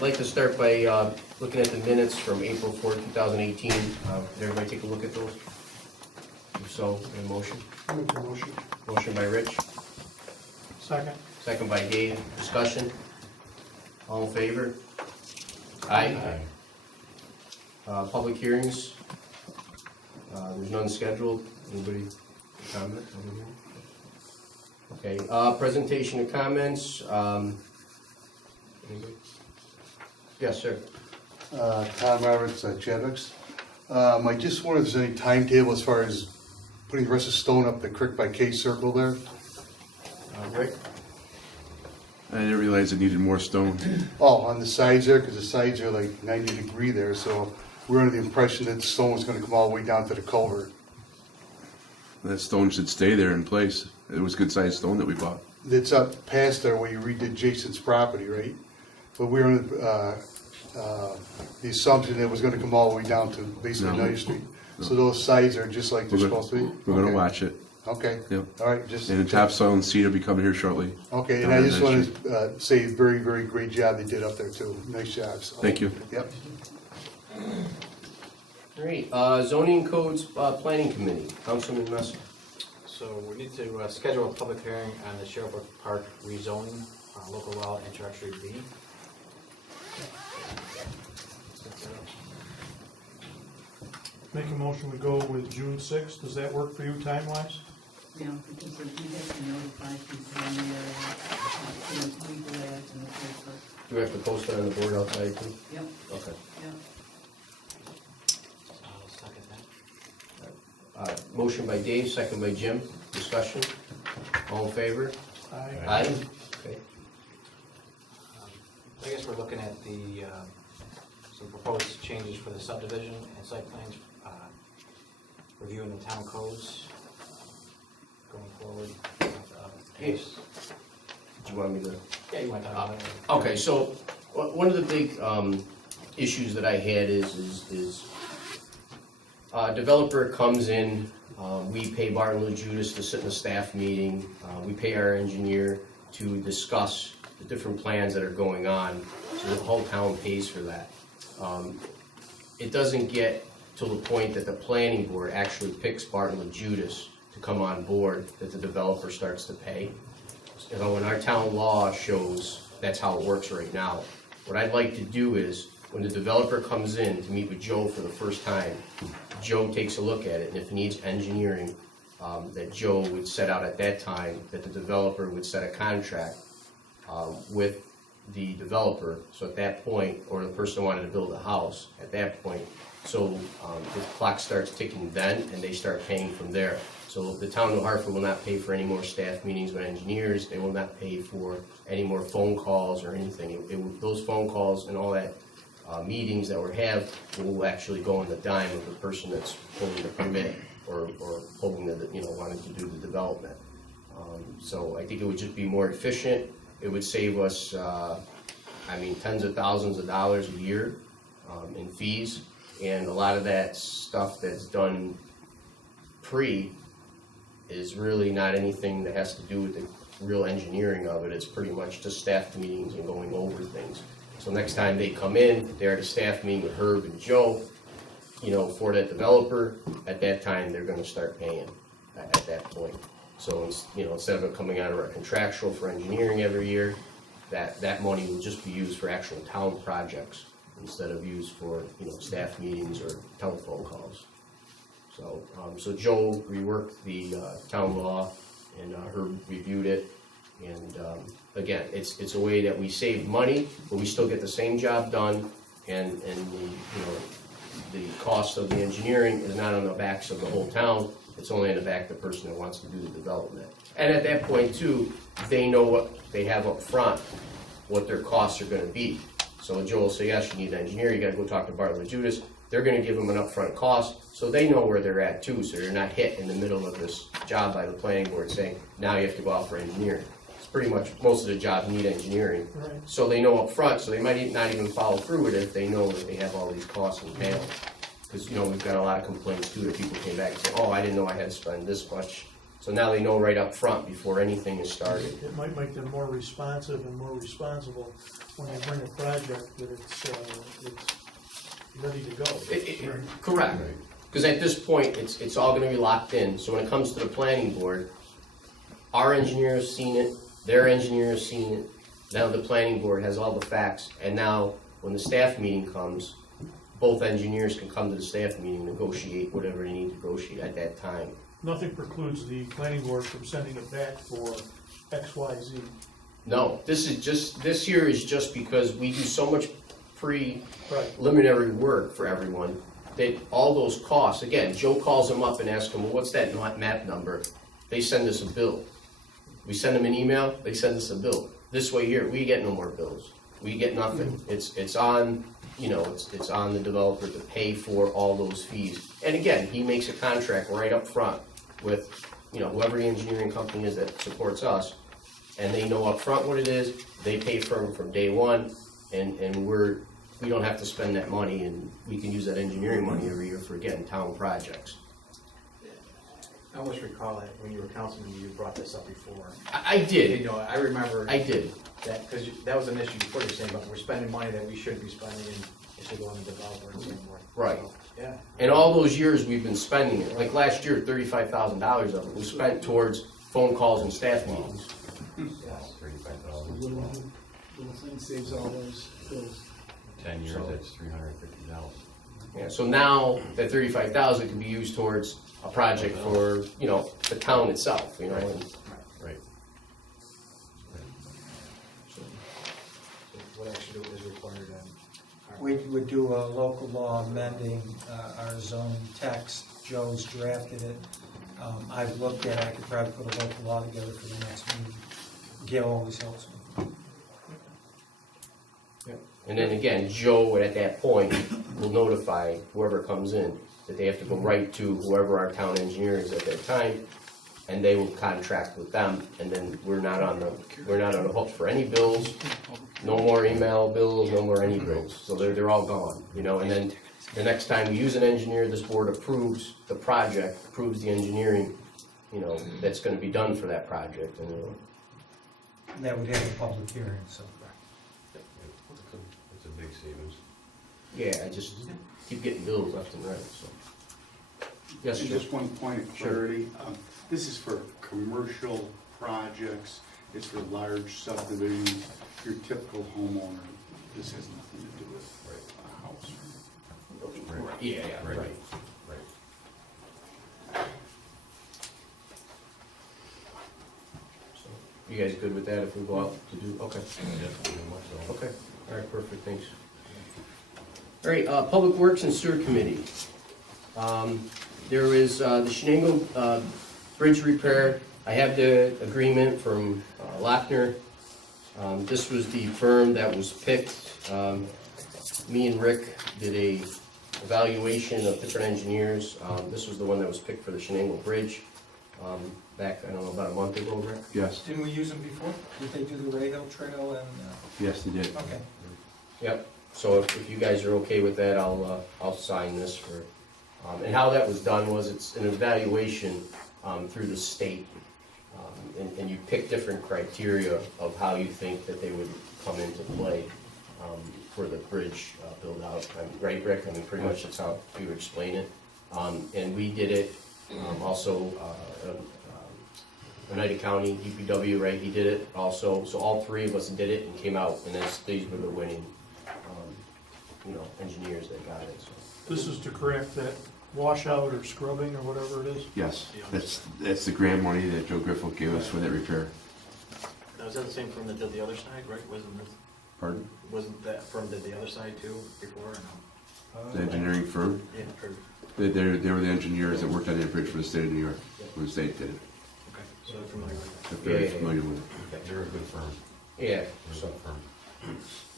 I'd like to start by looking at the minutes from April 4th, 2018. Did everybody take a look at those? If so, a motion? Make the motion. Motion by Rich, Second. second by Dave. Discussion? All in favor? Aye. Public hearings? There's none scheduled. Anybody comment? Okay, presentation of comments. Anybody? Yes, sir. Tom Roberts, Chadwick's. I just wondered if there's any timetable as far as putting the rest of stone up the creek by K Circle there? Rick? I didn't realize it needed more stone. Oh, on the sides there, because the sides are like 90-degree there, so we were under the impression that the stone was gonna come all the way down to the culvert. That stone should stay there in place. It was good sized stone that we bought. It's up past there where you redid Jason's property, right? But we were under the assumption that it was gonna come all the way down to basically No. 9th Street. So those sides are just like they're supposed to be? We're gonna Okay. watch it. Okay. Yep. All right, just. And the topsoil and seed will be coming here shortly. Okay, and Down I on just 9th want Street. to say very, very great job they did up there too. Nice jobs. Thank you. Yep. All right, zoning codes, planning committee, Councilman Messer. So we need to schedule a public hearing on the Sherbrooke Park rezoning, local law introductory B. Make a motion, we go with June 6th. Does that work for you time-wise? Yeah, because you have to notify people in the area, legal ads in the paper. Do we have to post it on the board outside too? Yep, Okay. yep. I'll second that. Motion by Dave, second by Jim. Discussion? All in favor? Aye. Aye. Okay. I guess we're looking at the, some proposed changes for the subdivision and site plans, reviewing the town codes going forward. Yes. Do you want me to? Yeah, you want to talk about it? Okay, so one of the big issues that I had is developer comes in, we pay Barton Lou Judas to sit in a staff meeting, we pay our engineer to discuss the different plans that are going on, so the whole town pays for that. It doesn't get to the point that the planning board actually picks Barton Lou Judas to come on board, that the developer starts to pay. You know, when our town law shows that's how it works right now. What I'd like to do is, when the developer comes in to meet with Joe for the first time, Joe takes a look at it, and if it needs engineering, that Joe would set out at that time, that the developer would set a contract with the developer, so at that point, or the person who wanted to build a house, at that point, so the clock starts ticking then, and they start paying from there. So the town of Hartford will not pay for any more staff meetings with engineers, they will not pay for any more phone calls or anything. Those phone calls and all that meetings that we have will actually go on the dime of the person that's pulling the permit or pulling the, wanting to do the development. So I think it would just be more efficient. It would save us, tens of thousands of dollars a year in fees. And a lot of that stuff that's done pre is really not anything that has to do with the real engineering of it. It's pretty much just staff meetings and going over things. So next time they come in, they're at a staff meeting with Herb and Joe, for that developer. At that time, they're gonna start paying at that point. So, instead of it coming out of our contractual for engineering every year, that money will just be used for actual town projects instead of used for, staff meetings or telephone calls. So Joe reworked the town law, and Herb reviewed it. And again, it's a way that we save money, but we still get the same job done, and the cost of the engineering is not on the backs of the whole town. It's only on the back of the person that wants to do the development. And at that point too, they know what they have up front, what their costs are going to be. So Joe will say, yes, you need an engineer, you got to go talk to Bartlett Judas. They're going to give them an upfront cost, so they know where they're at too, so they're not hit in the middle of this job by the planning board saying, now you have to go out for engineering. It's pretty much, most of the jobs need engineering. Right. So they know up front, so they might not even follow through with it if they know that they have all these costs entailed. Because, we've got a lot of complaints too, that people came back and say, oh, I didn't know I had to spend this much So now they know right up front before anything is started. It might make them more responsive and more responsible when they bring a project that it's ready to go. Correct, because at this point, it's all gonna be locked in, so when it comes to the planning board, our engineer's seen it, their engineer's seen it, now the planning board has all the facts, and now, when the staff meeting comes, both engineers can come to the staff meeting, negotiate whatever they need to negotiate at that time. Nothing precludes the planning board from sending it back for X, Y, Z. No, this year is just because we do so much Right. preliminary work for everyone, that all those costs, again, Joe calls them up and asks them, well, what's that map number? They send us a bill. We send them an email, they send us a bill. This way here, we get no more bills. We get nothing. It's on, it's on the developer to pay for all those fees. And again, he makes a contract right up front with, whoever the engineering company is that supports us, and they know up front what it is, they pay for them from day one, and we don't have to spend that money, and we can use that engineering money every year for, again, town projects. I almost recall that when you were councilman, you brought this up before. I did, I remember I did. that, because that was an issue before, you're saying about we're spending money that we shouldn't be spending, and it should go on the developer and so forth. Right. So, yeah. And all those years we've been spending it, like last year, $35,000 of it was spent towards phone calls and staff meetings. Yes. Little thing saves all those bills. 10 years, that's $350. Yeah, so now that 35,000 can be used towards a project for, the town itself, and Right. So what actually is required then? We would do a local law amending our zone text. Joe's drafted it. I've looked at it. I could probably put a local law together for the next meeting. Gail always helps me. And then again, Joe at that point will notify whoever comes in that they have to go right to whoever our town engineer is at that time, and they will contract with them, and then we're not on the hook for any bills, no more email bills, no more any bills, so they're all gone, and then the next time we use an engineer, this board approves the project, approves the engineering, that's gonna be done for that project, and, And that would have a public hearing, so. It's a big savings. yeah, I just keep getting bills left and right, so. Yes, And Joe? just one point of clarity, this is for commercial projects, it's for large subdivisions, your typical homeowner, this has nothing to do with a house. Yeah, right. Right. So, you guys good with that if we go out to do, okay, Definitely much so. okay, all right, perfect, thanks. All right, Public Works and Sewer Committee. There is the Shenango Bridge repair. I have the agreement from Lochner. This was the firm that was picked. Me and Rick did a evaluation of different engineers. This was the one that was picked for the Shenango Bridge back, I don't know, about a month ago, Rick. Yes, Didn't we use them before? Did they do the Ray Hill Trail and, yes, they did. okay. Yep, so if you guys are okay with that, I'll sign this for, and how that was done was it's an evaluation through the state. And you pick different criteria of how you think that they would come into play for the bridge build out. Right, Rick? I mean, pretty much that's how you explain it. And we did it, also, Oneida County, DPW, right, he did it also. So all three of us did it and came out, and these were the winning, engineers that got it, so. This is to correct that washout or scrubbing or whatever it is. Yes, that's the grant money that Joe Griffith gave us for that repair. Now, is that the same firm that did the other side, right? Pardon? Wasn't that firm did the other side too before, or no? The engineering firm, Yeah, or, they were the engineers that worked on that bridge for the state of New York, when the state did it. okay, so they're familiar with that. They're very Yeah. familiar with it. They're a good firm. Yeah, They're a so, good firm.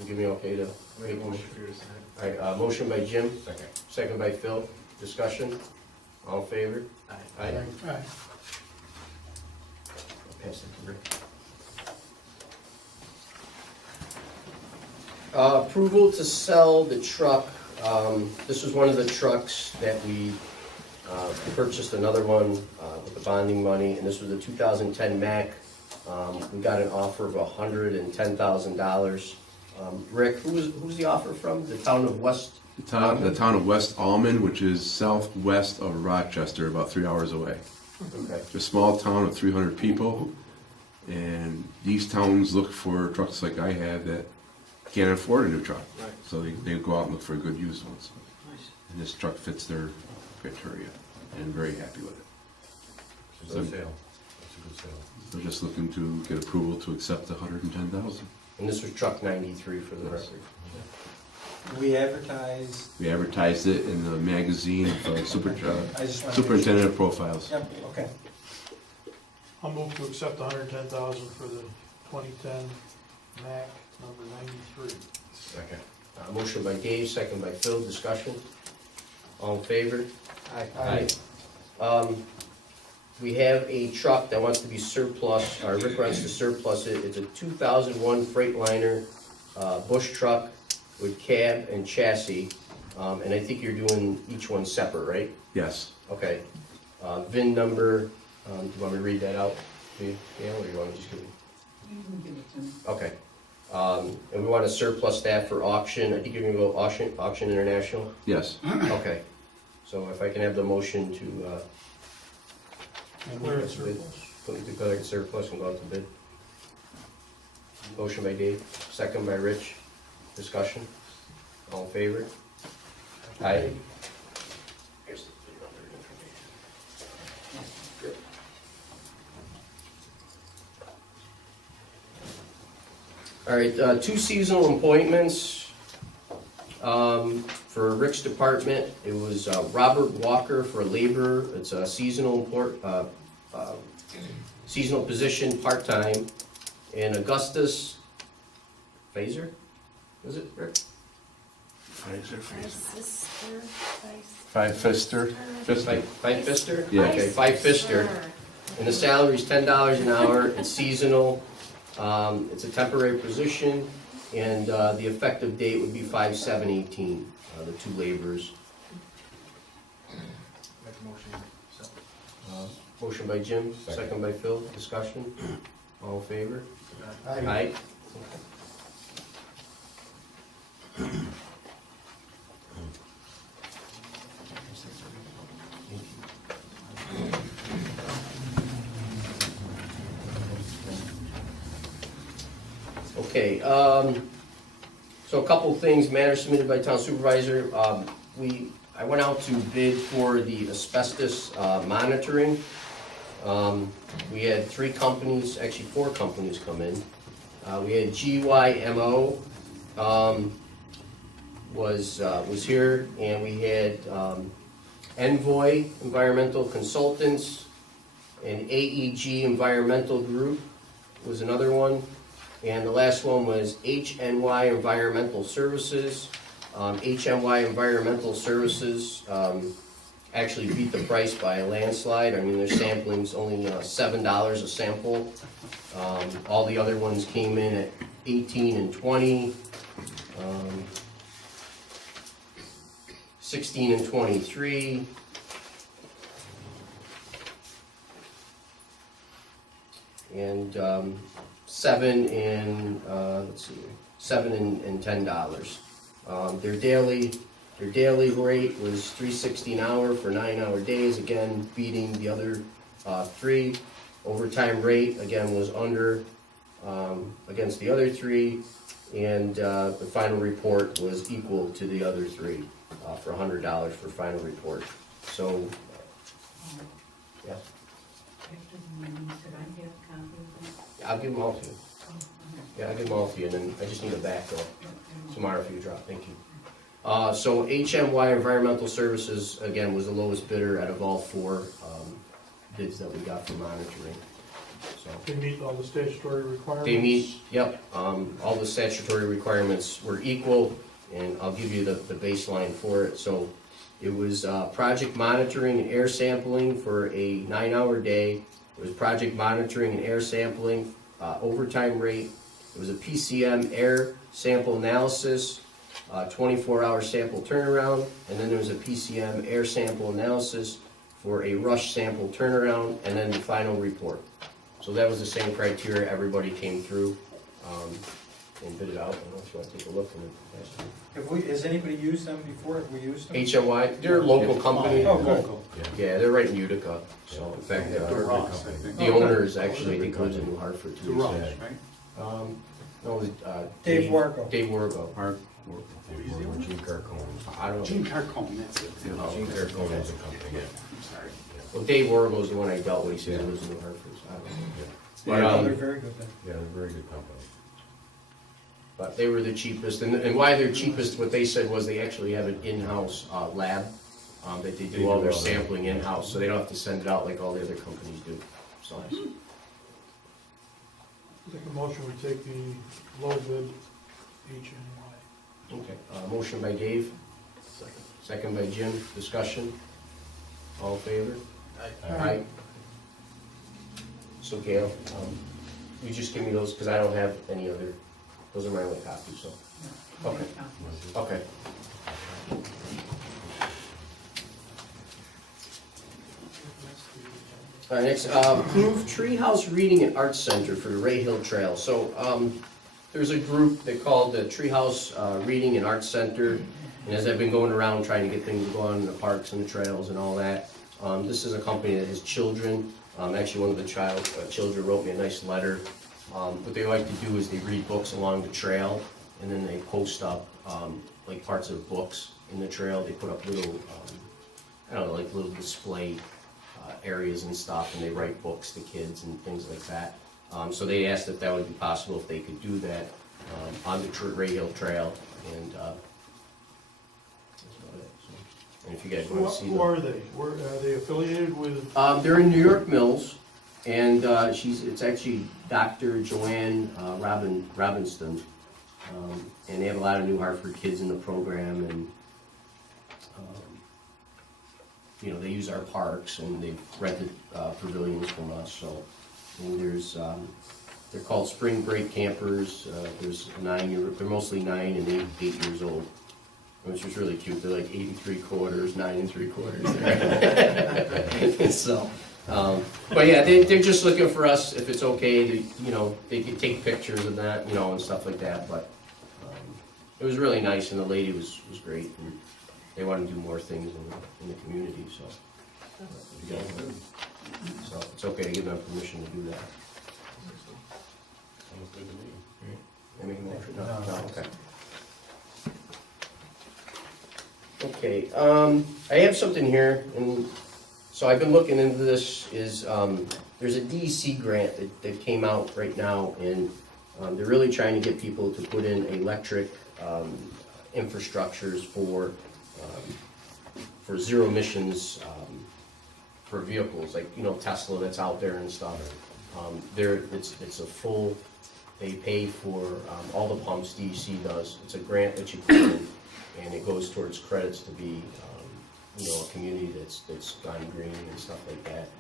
you give me okay to Make make a a motion? motion for you to sign. All right, motion by Jim, Second. second by Phil, discussion, all in favor? Aye. Aye. Aye. Pass that to Rick. Approval to sell the truck, this was one of the trucks that we purchased another one with the bonding money, and this was a 2010 Mack. We got an offer of $110,000. Rick, who's the offer from? The town of West? The town of West Almond, which is southwest of Rochester, about 3 hours away. Okay. It's a small town of 300 people, and these towns look for trucks like I have that can't afford a new truck. Right. So they go out and look for good used ones. Nice. And this truck fits their criteria, and I'm very happy with it. It's a good sale. It's a good sale. They're just looking to get approval to accept the 110,000. And this was truck 93 for the record. We advertised, We advertised it in the magazine of I just wanna make sure. Superintendent of Profiles. Yep, okay. I'll move to accept $110,000 for the 2010 Mack number 93. Second. Motion by Dave, second by Phil, discussion. All in favor? Aye. We have a truck that wants to be surplus, or Rick wants to surplus it. It's a 2001 Freightliner bush truck with cab and chassis. And I think you're doing each one separate, right? Yes. Okay. VIN number, do you want me to read that out to you, Gail, or you want to just give it? You can give it to me. Okay. And we want to surplus that for auction. I think you're gonna go auction international? Yes. Okay. So if I can have the motion to, Declare it surplus. declare it surplus and go out to bid. Motion by Dave, second by Rich. Discussion? All in favor? Aye. Here's the VIN number information. All right, two seasonal appointments for Rick's department. It was Robert Walker for labor. It's a seasonal seasonal position, part-time. And Augustus Phaser, is it, Rick? Five Fister. Five Fister? Yeah. Okay, Five Fister. And the salary's $10 an hour. It's seasonal. It's a temporary position, and the effective date would be 5/7/18, the two laborers. Make a motion. So. Motion by Jim, Second. second by Phil, discussion, all in favor? Aye. Aye. Okay, so a couple things, matters submitted by town supervisor. I went out to bid for the asbestos monitoring. We had three companies, actually four companies come in. We had GYMO was here, and we had Envoy Environmental Consultants, and AEG Environmental Group was another one. And the last one was HNY Environmental Services. HNY Environmental Services actually beat the price by a landslide. I mean, their sampling's only $7 a sample. All the other ones came in at 18 and 20, 16 and 23. And $7 and $10. Their daily rate was $3.60 an hour for 9-hour days, again beating the other three. Overtime rate again was under against the other three, and the final report was equal to the other three for $100 for final report. So, yeah, After the meeting, could I have a copy of that? I'll give them all to you. Oh, okay. Yeah, I'll give them all to you, and then I just need a backfill Okay. tomorrow if you drop. Thank you. So HMY Environmental Services, again, was the lowest bidder out of all four bids that we got for monitoring. So They meet all the statutory requirements? they meet, yep, all the statutory requirements were equal, and I'll give you the baseline for it. So it was project monitoring and air sampling for a 9-hour day. It was project monitoring and air sampling, overtime rate. It was a PCM air sample analysis, 24-hour sample turnaround, and then there was a PCM air sample analysis, for a rush sample turnaround, and then the final report. So that was the same criteria, everybody came through, and bid it out. I don't know if you want to take a look. Has anybody used them before? Have we used them? HMY, they're a local company. Oh, cool. Yeah, they're right in Utica, so in fact, Ross, I think. the owner is actually, I think, lives in New Hartford The too. Ross, right? No, Dave Wargo. Dave Wargo. Hard Gene Carcone. I don't know. Gene Carcone, that's it. Gene Carcone is a company, yeah. I'm sorry. Well, Dave Wargo's the one I dealt with, he said he lives in New Hartford, so I don't know. But, Oh, they're very good then. Yeah, they're a very good company. But they were the cheapest, and why they're cheapest, what they said was they actually have an in-house lab, that they do all their sampling in-house, so they don't have to send it out like all the other companies do, so. Make a motion, we take the low bid HMY. Okay, motion by Dave, second by Jim, discussion, all in favor? Aye. So Gail, you just give me those, because I don't have any other, those are my only copies, so, okay, okay. All right, next, approve Treehouse Reading and Arts Center for the Ray Hill Trail. So, there's a group they called the Treehouse Reading and Arts Center, and as I've been going around trying to get things going in the parks and the trails and all that, this is a company that has children. Actually, one of the children wrote me a nice letter. What they like to do is they read books along the trail, and then they post up like parts of books in the trail. They put up little, I don't know, like little display areas and stuff, and they write books to kids and things like that. So they asked if that would be possible, if they could do that on the Ray Hill Trail, and that's about it. So, and if you guys want to see them. Who are they? Are they affiliated with? They're in New York Mills, and it's actually Dr. Joanne Robinston, and they have a lot of New Hartford kids in the program, and you know, they use our parks, and they've rented pavilions from us. So, and there's they're called Spring Break Campers. There's they're mostly 9 and 8 years old, which is really cute. They're like 8 3/4, 9 3/4. So, but yeah, they're just looking for us, if it's okay, to, you know, they could take pictures of that, you know, and stuff like that. But it was really nice, and the lady was great, and they want to do more things in the community. So, so it's okay to give them permission to do that. Sounds good to me. They make a motion? No, okay. Okay, I have something here, and so I've been looking into this, there's a DEC grant that came out right now, and they're really trying to get people to put in electric infrastructures for zero emissions for vehicles, like, you know, Tesla that's out there and stuff. It's a full, they pay for all the pumps, DEC does. It's a grant that you put in, and it goes towards credits to be, you know, a community that's gone green and stuff like that.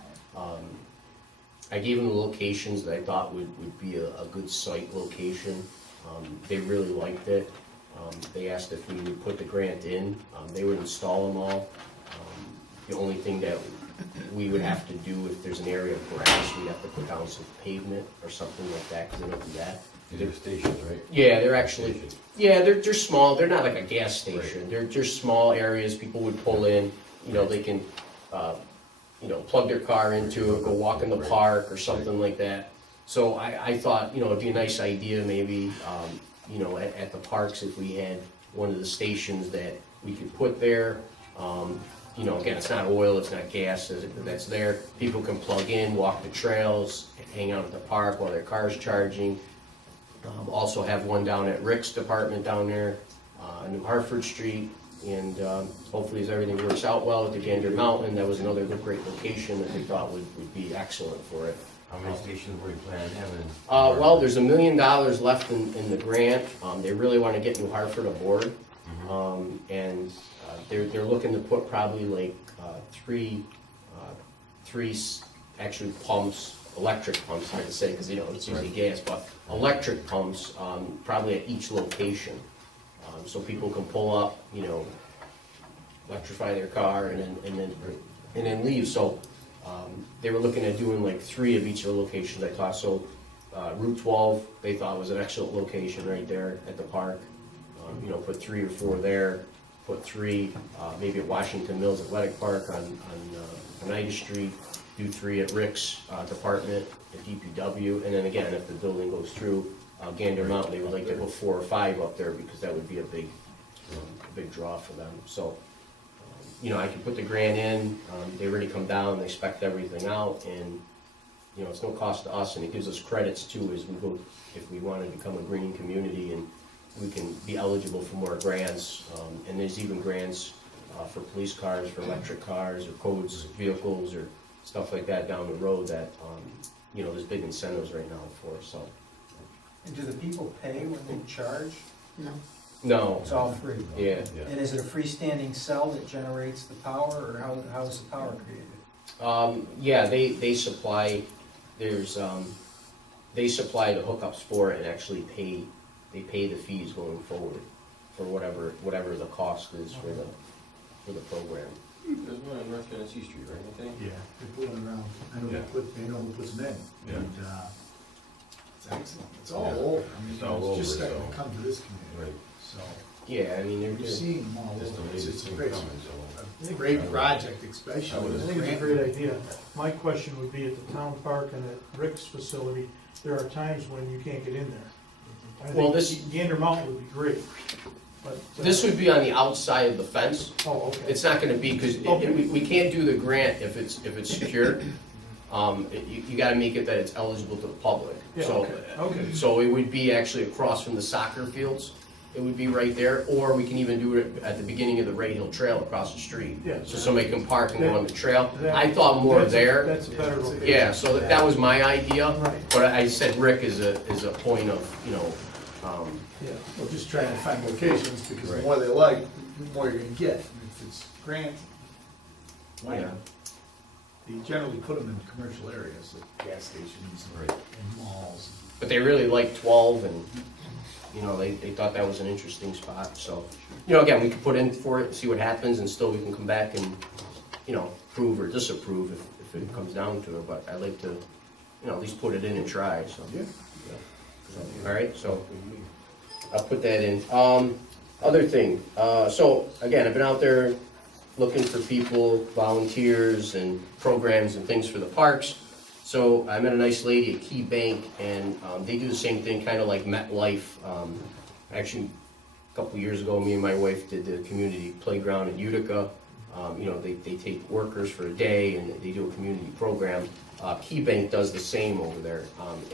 I gave them the locations that I thought would be a good site location. They really liked it. They asked if we would put the grant in. They would install them all. The only thing that we would have to do, if there's an area of grass, we'd have to put down some pavement or something like that, because they don't do that. These are stations, right? Yeah, they're actually, Stations. yeah, they're small. They're not like a gas station. They're just small areas people would pull in. You know, they can, you know, plug their car into it, go walk in the park or something like that. So I thought, you know, it'd be a nice idea maybe, you know, at the parks, if we had one of the stations that we could put there. You know, again, it's not oil, it's not gas that's there. People can plug in, walk the trails, hang out at the park while their car's charging. Also have one down at Rick's department down there, on New Hartford Street. And hopefully, as everything works out well at the Gander Mountain, that was another great location that they thought would be excellent for it. How many stations were you planning on having? Well, there's $1 million left in the grant. They really want to get New Hartford aboard. And they're looking to put probably like three actually pumps, electric pumps, hard to say because, you know, it's usually gas, but electric pumps probably at each location. So people can pull up, you know, electrify their car and then and then leave. So they were looking at doing like 3 of each of the locations I talked. So Route 12, they thought was an excellent location right there at the park. You know, put 3 or 4 there, put 3 maybe at Washington Mills Athletic Park on Oneida Street, do 3 at Rick's department at DPW, and then again, if the building goes through Gander Mountain, they would like to put 4 or 5 up there because that would be a big draw for them. So, you know, I can put the grant in, they already come down, they spec everything out, and, you know, it's no cost to us, and it gives us credits too as we go, if we want to become a green community, and we can be eligible for more grants, and there's even grants for police cars, for electric cars, or codes vehicles, or stuff like that down the road that, you know, there's big incentives right now for, so. And do the people pay when they charge? No. No, It's all free? yeah. And is it a freestanding cell that generates the power, or how is the power created? Yeah, they supply, there's, they supply the hookups for it and actually they pay the fees going forward for whatever the cost is for the program. There's one on North Tennessee Street, right, I think? Yeah, they put them around, I know they know who puts them in. Yeah. And, it's excellent, it's all Yeah. over, I mean, It's all it's just over, starting to so. come to this community, Right. so. Yeah, I mean, You're they're, seeing them all Just the over, latest it's a thing great, coming, so. a great project especially. I would- I think it's a great idea. My question would be, at the town park and at Rick's facility, there are times when you can't get in there. I Well, think this- Gander Mountain would be great, but. this would be on the outside of the fence. Oh, okay. It's not gonna be, because we can't do the grant if it's secure. You gotta make it that it's eligible to the public. Yeah, So, okay. so it would be actually across from the soccer fields. It would be right there, or we can even do it at the beginning of the Ray Hill Trail across the street. Yeah. So somebody can park and go on the trail. That- I thought more that's a- there. That's a better location. Yeah, so that was my idea. Right. But I said Rick is a point of, you know, Yeah. We're just trying to find locations, because the Right. more they like, the more you're gonna get. And if it's grant, why Yeah. not? They generally put them in commercial areas, like gas stations Right. and malls. but they really liked 12, and, you know, they thought that was an interesting spot, so. You know, again, we could put in for it and see what happens, and still we can come back and, you know, approve or disapprove if it comes down to it, but I'd like to, you know, at least put it in and try, so. Yeah. All right, so I'll put that in. Other thing, so again, I've been out there looking for people, volunteers and programs and things for the parks. So I met a nice lady at Key Bank, and they do the same thing, kind of like MetLife. Actually, a couple years ago, me and my wife did the community playground in Utica. You know, they take workers for a day and they do a community program. Key Bank does the same over there.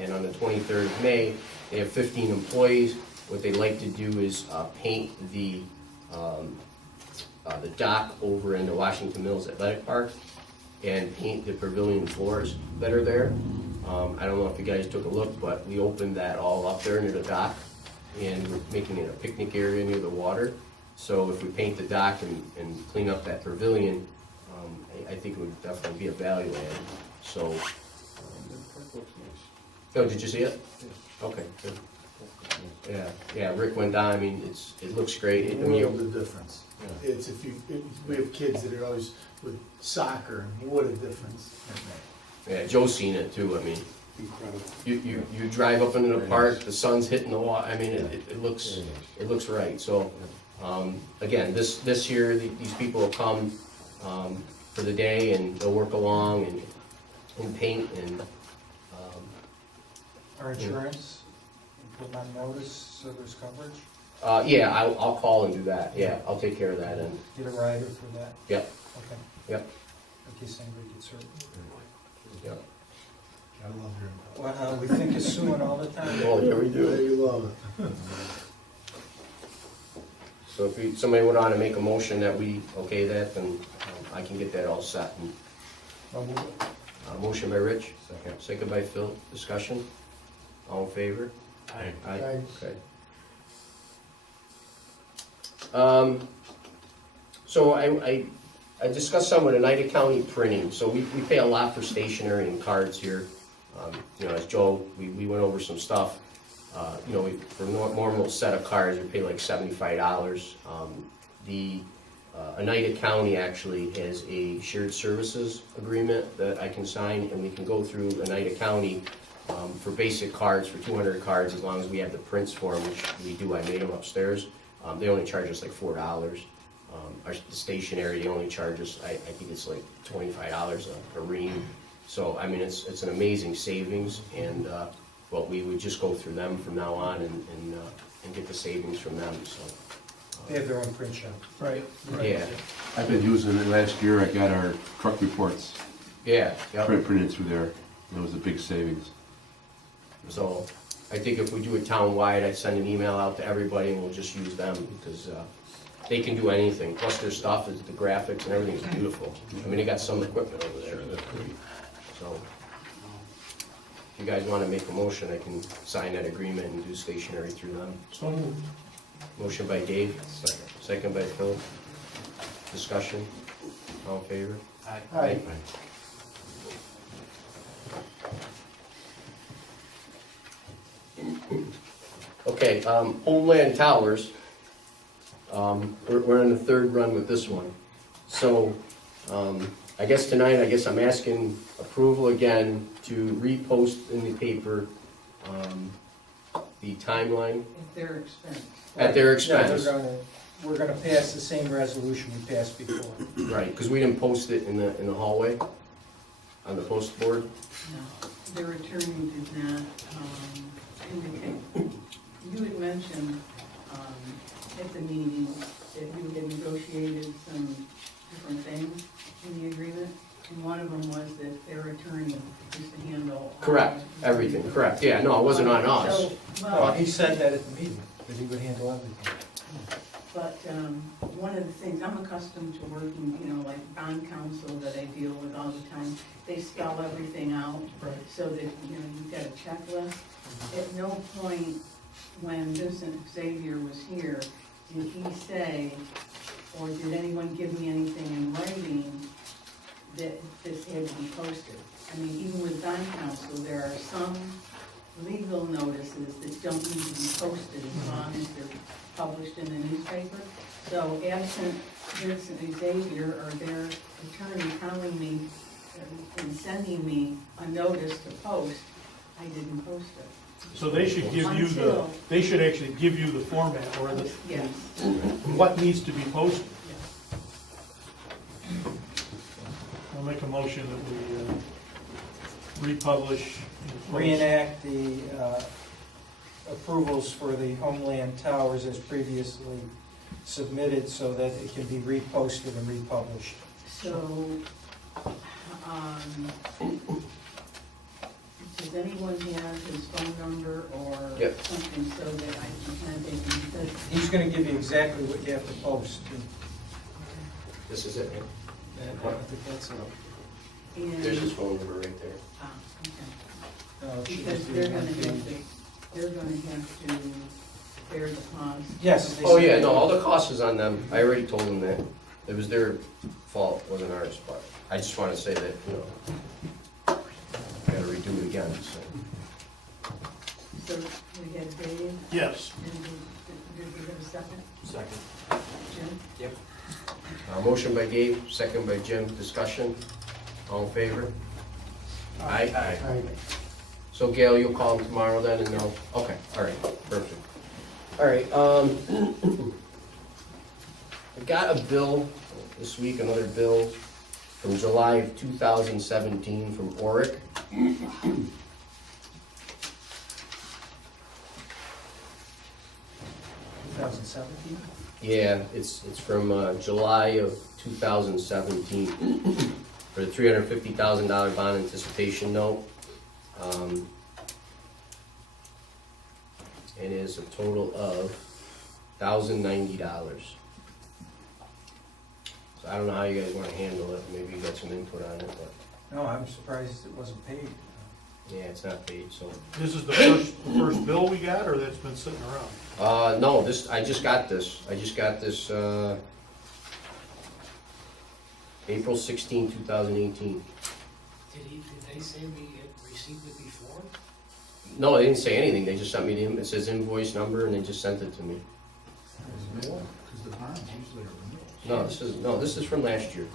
And on the 23rd of May, they have 15 employees. What they'd like to do is paint the dock over in the Washington Mills Athletic Park and paint the pavilion floors that are there. I don't know if you guys took a look, but we opened that all up there near the dock, and we're making it a picnic area near the water. So if we paint the dock and clean up that pavilion, I think it would definitely be a value add. So, oh, did you see it? Okay, good. Yeah, Rick went down, I mean, it looks great. I mean, World of difference. It's we have kids that are always with soccer, and what a difference it makes. yeah, Joe's seen it too, I mean, Incredible. you drive up into the park, the sun's hitting the water, I mean, it looks right, so. Again, this year, these people will come, for the day, and they'll work along and paint and, Our insurance, put them on notice so there's coverage? yeah, I'll call and do that, yeah, I'll take care of that, and, Get a rider for that? yep, Okay, yep, in case anybody gets hurt. yep. I love your input. Well, we think of suing all the time. Oh, yeah, we do. You love it. So if somebody would want to make a motion that we okay that, then I can get that all set. And, I'll move it. motion by Rich, second by Phil, discussion, all in favor? Aye. Aye, okay. So I discussed some with Oneida County Printing, so we pay a lot for stationery and cards here. You know, as Joe, we went over some stuff. You know, for a normal set of cards, we pay like $75. The Oneida County actually has a shared services agreement that I can sign, and we can go through Oneida County for basic cards, for 200 cards, as long as we have the prints for them, which we do. I made them upstairs. They only charge us like $4. The stationery, they only charge us, I think it's like $25 a ream. So, I mean, it's an amazing savings, and, well, we would just go through them from now on and get the savings from them, so. They have their own print shop. Right. Yeah, I've been using it last year. I got our truck reports yeah, yep. printed through there. It was a big savings. So, I think if we do it town-wide, I'd send an email out to everybody and we'll just use them, because, they can do anything. Plus their stuff is, the graphics and everything's beautiful. I mean, they got some equipment over there. So, if you guys wanna make a motion, I can sign that agreement and do stationery through them. So moved. Motion by Dave, second by Phil. Discussion, all in favor? Aye. Okay, Homeland Towers, we're in the third run with this one. So, I guess tonight, I'm asking approval again to repost in the paper, the timeline At their expense. at their Yeah, expense. we're gonna pass the same resolution we passed before. Right, because we didn't post it in the hallway, on the post board. No, their attorney did not indicate. You had mentioned at the meeting that you had negotiated some different things in the agreement, and one of them was that their attorney used to handle all. Correct, everything, correct, yeah, no, it wasn't on us. So, Well, well, he said that at the meeting, that he would handle everything. but one of the things, I'm accustomed to working, like bond counsel that I deal with all the time, they spell everything out Right. so that, you've got a checklist. At no point when Vincent Xavier was here, did he say, or did anyone give me anything in writing that this had to be posted? I mean, even with bond counsel, there are some legal notices that don't need to be posted as long as they're published in the newspaper. So absent Vincent Xavier or their attorney telling me and sending me a notice to post, I didn't post it. So they should give you Until- they should actually give you the format or Yes, what needs to be posted. yes. I'll make a motion that we republish. and post. Reenact the approvals for the Homeland Towers as previously submitted so that it can be reposted and republished. So, does anyone have his phone number or Yep. something so that I can contact him? Because, He's gonna give you exactly what you have to post. This is it, man. And I think that's it. and, There's his phone number right there. okay. It should Because just be they're one gonna have page. to bear the cost. Yes. they Oh, said- yeah, no, all the cost is on them. I already told them that. It was their fault, wasn't ours, but I just want to say that, gotta redo it again, so. So we had Dave, Yes. and did we have a second? Second. Jim? Yep. Motion by Gabe, second by Jim, discussion, all in favor? Aye. Aye. So Gail, you'll call them tomorrow then, and they'll, okay, all right, perfect. All right, I got a bill this week, another bill from July of 2017 from Oric. 2017? Yeah, it's from July of 2017 for the $350,000 bond anticipation note. It is a total of $1,090. So I don't know how you guys want to handle it, maybe you got some input on it, but No, I'm surprised it wasn't paid. yeah, it's not paid, so. This is the first bill we got, or that's been sitting around? No, I just got this, April 16, 2018. Did they say we had received it before? No, they didn't say anything, they just sent me it says invoice number, and they just sent it to me. Because the bonds usually are renewal. this is from last year.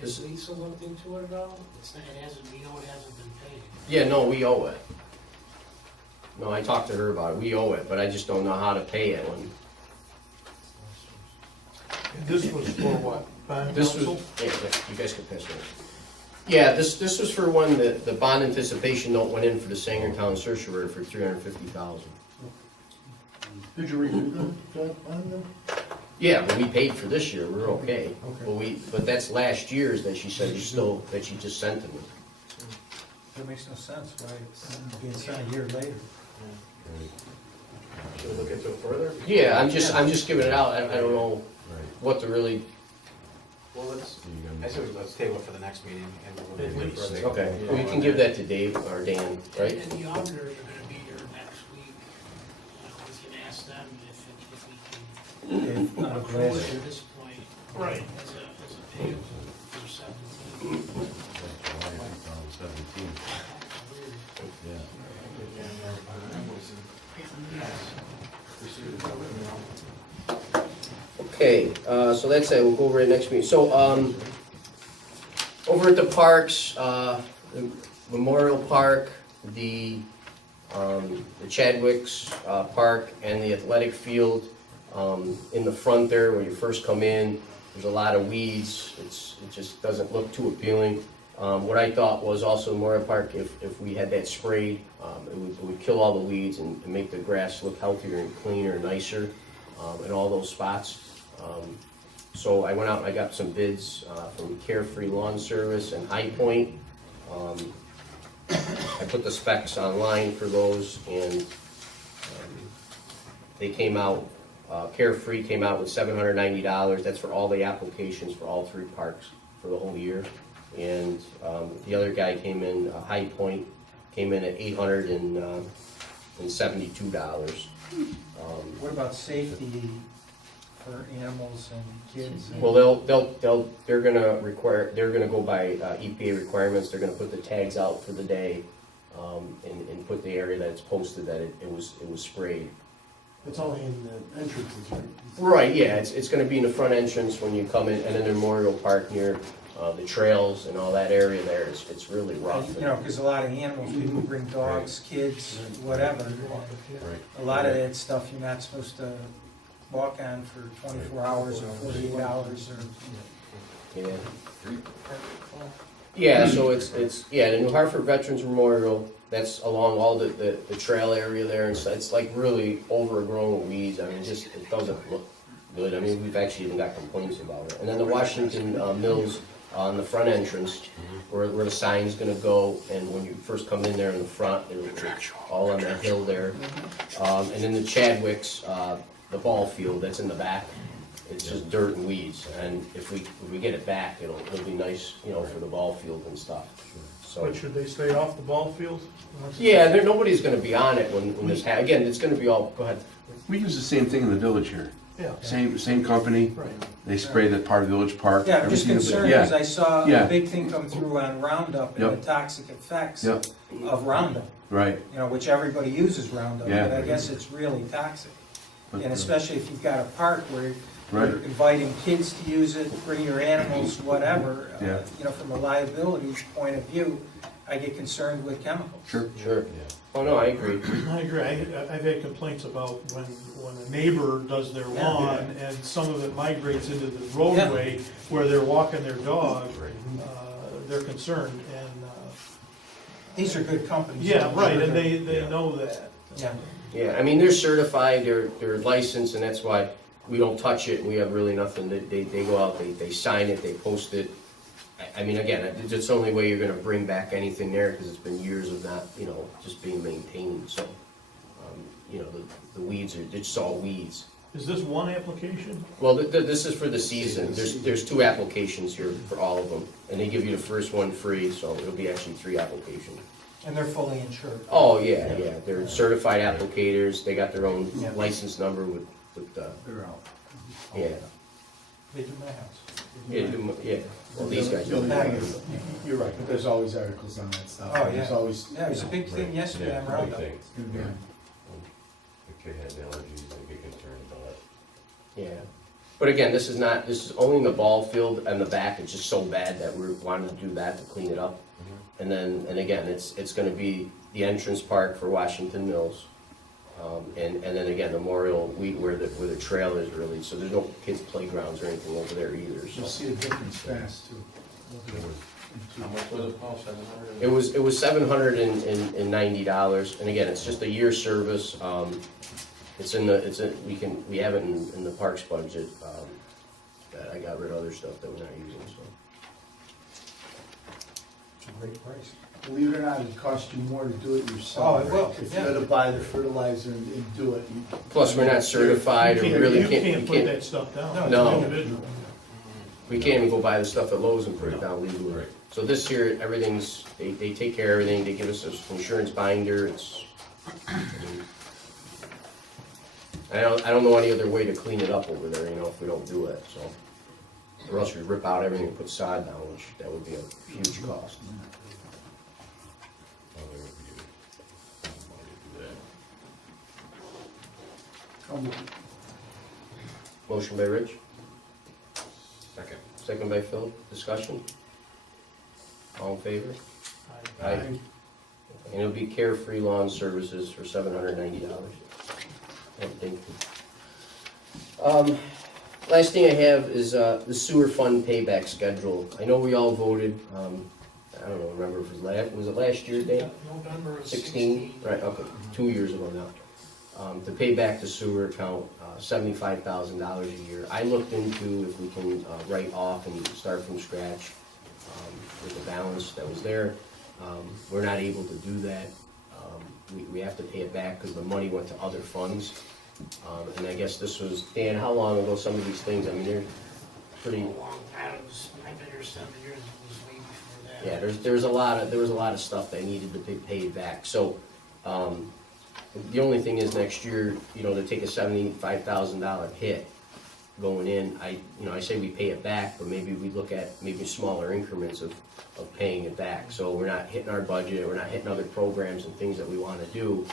Has Lisa looked into it at all? It's not, it hasn't, we know it hasn't been paid. Yeah, no, we owe it. No, I talked to her about it, we owe it, but I just don't know how to pay it when, This was for what? Bond this was, counsel? yeah, you guys can pass it. Yeah, this was for when the bond anticipation note went in for the Sangertown Surveyor for $350,000. Did you review that bond then? Yeah, but we paid for this year, we're okay. Okay. But that's last year's that she said that she just sent to me. That makes no sense, why it's being sent a year later. Should we look into it further? Yeah, I'm just giving it out, I don't know what to really, Well, I say let's table it for the next meeting and we'll look into it further. okay. We can give that to Dave or Dan, right? And the auditors are gonna be here next week. We can ask them if we can If not approve it last year. at this point. Right. As a payable for 17. Okay, so that's it, we'll go over it next meeting. So, over at the parks, the Memorial Park, the Chadwick's Park, and the athletic field, in the front there where you first come in, there's a lot of weeds, it just doesn't look too appealing. What I thought was also Memorial Park, if we had that sprayed, it would kill all the weeds and make the grass look healthier and cleaner and nicer in all those spots. So I went out and I got some bids from Carefree Lawn Service and High Point. I put the specs online for those, and they came out, Carefree came out with $790. That's for all the applications for all three parks for the whole year. And the other guy came in, High Point, came in at $872. What about safety for animals and kids? and- Well, they're gonna go by EPA requirements, they're gonna put the tags out for the day, and put the area that it's posted that it was sprayed. It's only in the entrances, right? Right, yeah, it's gonna be in the front entrance when you come in, and in the Memorial Park near the trails and all that area there, it's really rough. You know, because a lot of animals, people bring dogs, kids, whatever. A lot of that stuff you're not supposed to walk on for 24 hours or 48 hours or. Yeah. Yeah, so it's the New Hartford Veterans Memorial, that's along all the trail area there, and so it's like really overgrown with weeds, I mean, it doesn't look good, I mean, we've actually even got complaints about it. And then the Washington Mills on the front entrance, where the sign's gonna go, and when you first come in there in the front, it's all on that hill there. And then the Chadwick's, the ball field that's in the back, it's just dirt and weeds, and if we get it back, it'll be nice, for the ball field and stuff. So, But should they stay off the ball field? yeah, nobody's gonna be on it when this again, it's gonna be all, go ahead. We use the same thing in the village here. Yeah. Same company. Right. They spray that part of Village Park. Yeah, I'm just everything. concerned Yeah. because I saw Yeah. a big thing come through on Roundup and the Yep. toxic effects Yep. of Roundup. Right. Which everybody uses Roundup, Yeah. but I guess it's really toxic. But, And especially if you've got a park where Right. you're inviting kids to use it, bring your animals, whatever. Yeah. From a liability point of view, I get concerned with chemicals. Sure. Oh, no, I agree. I agree. I've had complaints about when a neighbor does their lawn and some of it migrates into the roadway where they're walking their dog, they're concerned, and, These are good companies. yeah, right, and they know that. Yeah. Yeah, I mean, they're certified, they're licensed, and that's why we don't touch it, and we have really nothing, they go out, they sign it, they post it. I mean, again, it's the only way you're gonna bring back anything there, because it's been years of not, just being maintained, so, the weeds are, it's just all weeds. Is this one application? Well, this is for the season, there's 2 applications here for all of them, and they give you the first one free, so it'll be actually 3 applications. And they're fully insured. Oh, yeah, they're certified applicators, they got their own license number with They're out. yeah. They do my house. Yeah, well, these guys don't. You're right, but there's always articles on that stuff. Oh, yeah. There's always. Yeah, it was a big thing yesterday on Roundup. Big thing. It's gonna be on. The kid has allergies, they get concerned about it. Yeah. But again, this is only in the ball field and the back, it's just so bad that we wanted to do that to clean it up. And again, it's gonna be the entrance park for Washington Mills. And then again, Memorial, where the trail is really, so there's no kids' playgrounds or anything over there either, You'll so. see a difference fast too. How much was it, Paul, 700? It was $790, and again, it's just a year service. We have it in the parks budget, that I got rid of other stuff that we're not using, so. It's a great price. Believe it or not, it costs you more to do it yourself. Oh, it will, If yeah. you gotta buy the fertilizer and do it. Plus, we're not certified, or we really You can't, can't we put can't, that stuff down. No. It's individual. we can't even go buy the stuff at Lowe's and put it down legally. Right. So this year, everything's, they take care of everything, they give us an insurance binder, I don't know any other way to clean it up over there, if we don't do it, so. Or else we rip out everything and put sod down, which, that would be a huge cost. Motion by Rich, Second. second by Phil, discussion? All in favor? Aye. And it'll be Carefree Lawn Services for $790. Thank you. Last thing I have is the sewer fund payback schedule. I know we all voted, I don't know, remember if it was it last year, Dave? November of 16? Right, okay, 2 years ago now. To pay back the sewer account, $75,000 a year. I looked into if we can write off and start from scratch with the balance that was there. We're not able to do that. We have to pay it back because the money went to other funds. And I guess this was, Dan, how long ago some of these things, I mean, they're pretty, A long time, I've been here 7 years, it was way before that. yeah, there was a lot of stuff that needed to be paid back. So, the only thing is next year, to take a $75,000 hit going in, I say we pay it back, but maybe we look at maybe smaller increments of paying it back. So we're not hitting our budget, we're not hitting other programs and things that we want to do,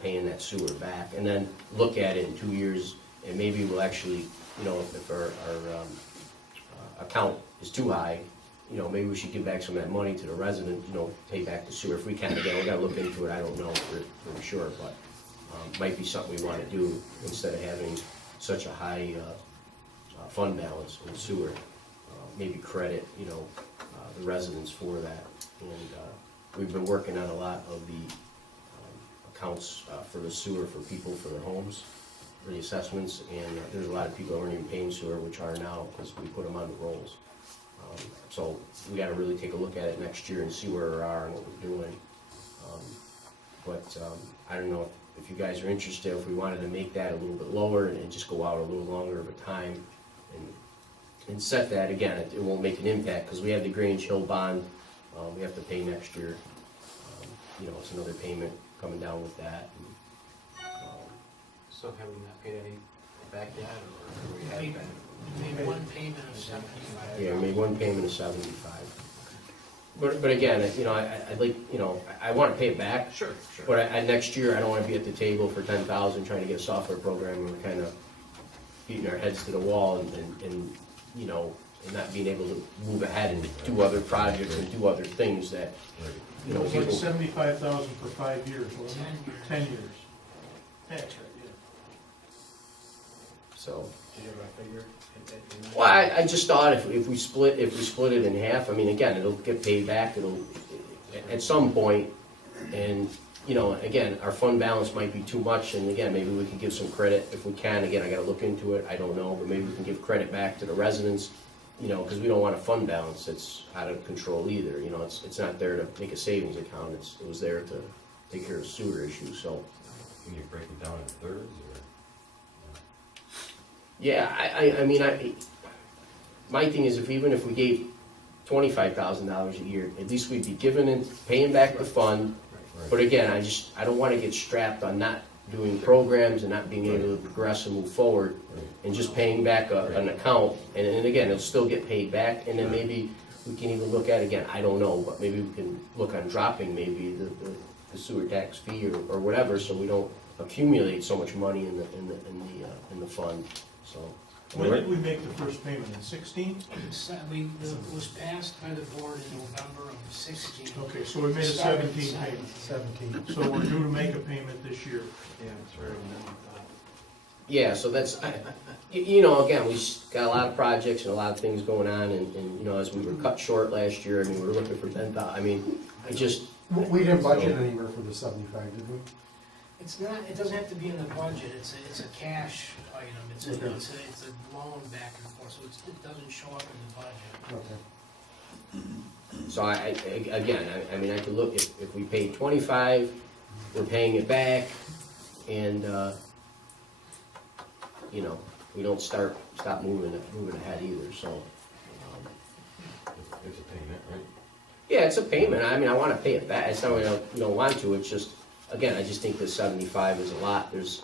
paying that sewer back. And then look at it in 2 years, and maybe we'll actually, if our account is too high, maybe we should give back some of that money to the resident, pay back the sewer if we can. Again, we gotta look into it, I don't know for sure, but might be something we wanna do instead of having such a high fund balance in sewer. Maybe credit, the residents for that. And we've been working on a lot of the accounts for the sewer for people for their homes, for the assessments, and there's a lot of people who aren't even paying sewer, which are now, because we put them on the rolls. So we gotta really take a look at it next year and see where we are and what we're doing. But I don't know if you guys are interested, if we wanted to make that a little bit lower and just go out a little longer of a time and set that, again, it won't make an impact, because we have the Grange Hill bond, we have to pay next year. It's another payment coming down with that. So have we not paid any back yet, or we We have been? made one payment of 75. Yeah, we made one payment of 75. But again, I'd like, I wanna pay it back. Sure. But next year, I don't wanna be at the table for 10,000 trying to get a software program, and we're kinda beating our heads to the wall and not being able to move ahead and do other projects and do other things that, It was like people. 75,000 for 5 years, wasn't it? 10 years. 10 years. That's right, yeah. So, Did you have a figure? well, I just thought if we split it in half, I mean, again, it'll get paid back, at some point, and, again, our fund balance might be too much, and again, maybe we can give some credit if we can. Again, I gotta look into it, I don't know, but maybe we can give credit back to the residents, because we don't want a fund balance that's out of control either. It's not there to make a savings account, it was there to take care of sewer issues, so. Can you break it down in thirds, or? Yeah, I mean, my thing is, even if we gave $25,000 a year, at least we'd be paying back the fund. But again, I don't wanna get strapped on not doing programs and not being able to progress and move forward, and just paying back an account, and again, it'll still get paid back, and then maybe we can even look at, again, I don't know, but maybe we can look on dropping maybe the sewer tax fee or whatever, so we don't accumulate so much money in the fund, so. When did we make the first payment, in 16? It was passed by the board in November of 16. Okay, so we made a 17 payment, 17. so we're due to make a payment this year. Yeah, it's right now. Yeah, so that's, you know, again, we got a lot of projects and a lot of things going on, and, you know, as we were cut short last year, I mean, we were looking for 10,000, I mean, I just. We didn't budget anywhere for the 75, did we? It's not, it doesn't have to be in the budget, it's a cash item, it's a loan back and forth, so it doesn't show up in the budget. Okay. So again, I mean, I could look, if we paid 25, we're paying it back, and, you know, we don't stop moving ahead either, so. It's a payment, right? Yeah, it's a payment, I mean, I wanna pay it back, it's not that I don't want to, it's just, again, I just think that 75 is a lot, there's,